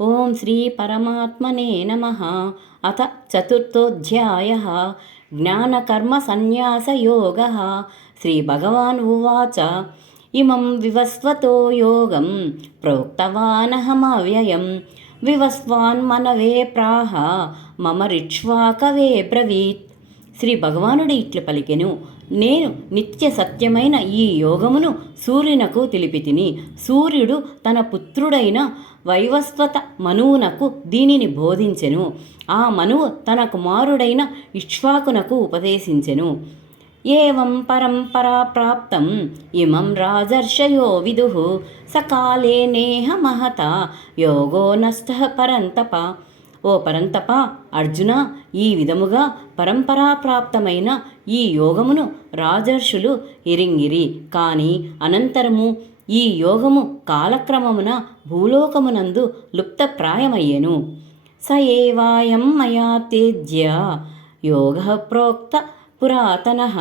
ఓం శ్రీ పరమాత్మనే నమః. అథ చతుర్థోऽధ్యాయः. జ్ఞానకర్మసన్న్యాసయోగः. శ్రీభగవాన్ ఉవాచ ఇమం వివస్వతో యోగం ప్రోక్తవానహమవ్యయం వివస్వాన్ మనవే ప్రాహ మమ రిక్ష్వాకవే బ్రవీత్. శ్రీ భగవానుడు ఇట్లు పలికెను, నేను నిత్య సత్యమైన ఈ యోగమును సూర్యునకు తెలిపితిని. సూర్యుడు తన పుత్రుడైన వైవస్వత మనువునకు దీనిని బోధించెను. ఆ మనువు తన కుమారుడైన ఇక్ష్వాకునకు ఉపదేశించెను. ఏవం పరంపరా ప్రాప్తం ఇమం రాజర్షయో విదుః సకాలే నేహ మహత యోగో నష్టః పరంతప. ఓ పరంతప, అర్జున, ఈ విధముగా పరంపరాప్రాప్తమైన ఈ యోగమును రాజర్షులు ఎరింగిరి. కాని అనంతరము ఈ యోగము కాలక్రమమున భూలోకమునందు లుప్తప్రాయమయ్యెను. స ఏవాయం మయా తేజ్య యోగః ప్రోక్త పురాతనః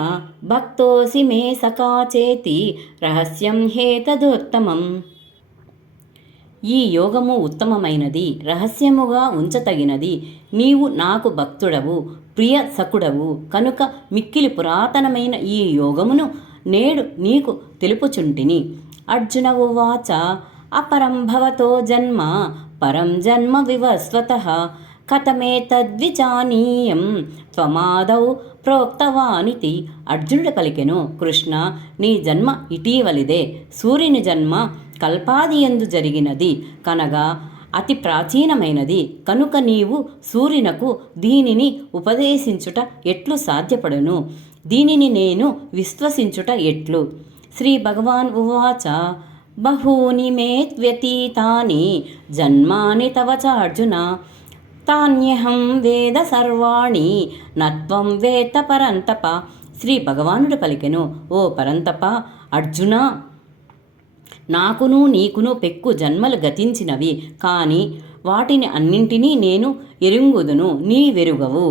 భక్తోసి మే సకాచేతి రహస్యం హేతదోత్తమం. ఈ యోగము ఉత్తమమైనది, రహస్యముగా ఉంచతగినది. నీవు నాకు భక్తుడవు, ప్రియ సకుడవు కనుక మిక్కిలి పురాతనమైన ఈ యోగమును నేడు నీకు తెలుపుచుంటిని. అర్జున ఉవాచ అపరం భవతో జన్మ పరం జన్మ వివస్వతః కథమేతద్విజానీయం త్వమాదౌ ప్రోక్తవానితి. అర్జునుడు పలికెను, కృష్ణ, నీ జన్మ ఇటీవలిదే. సూర్యుని జన్మ కల్పాదియందు జరిగినది కనగా అతి ప్రాచీనమైనది. కనుక నీవు సూర్యునకు దీనిని ఉపదేశించుట ఎట్లు సాధ్యపడును? దీనిని నేను విశ్వసించుట ఎట్లు? శ్రీ భగవాన్ ఉవాచ బహూని మే వ్యతీతాని జన్మాని తవ చార్జున తాన్యహం వేద సర్వాణి నత్వం వేత్త పరంతప. శ్రీ భగవానుడు పలికెను, ఓ పరంతప, అర్జున, నాకును నీకును పెక్కు జన్మలు గతించినవి, కాని వాటిని అన్నింటినీ నేను ఎరుంగుదును, నీవెరుగవు.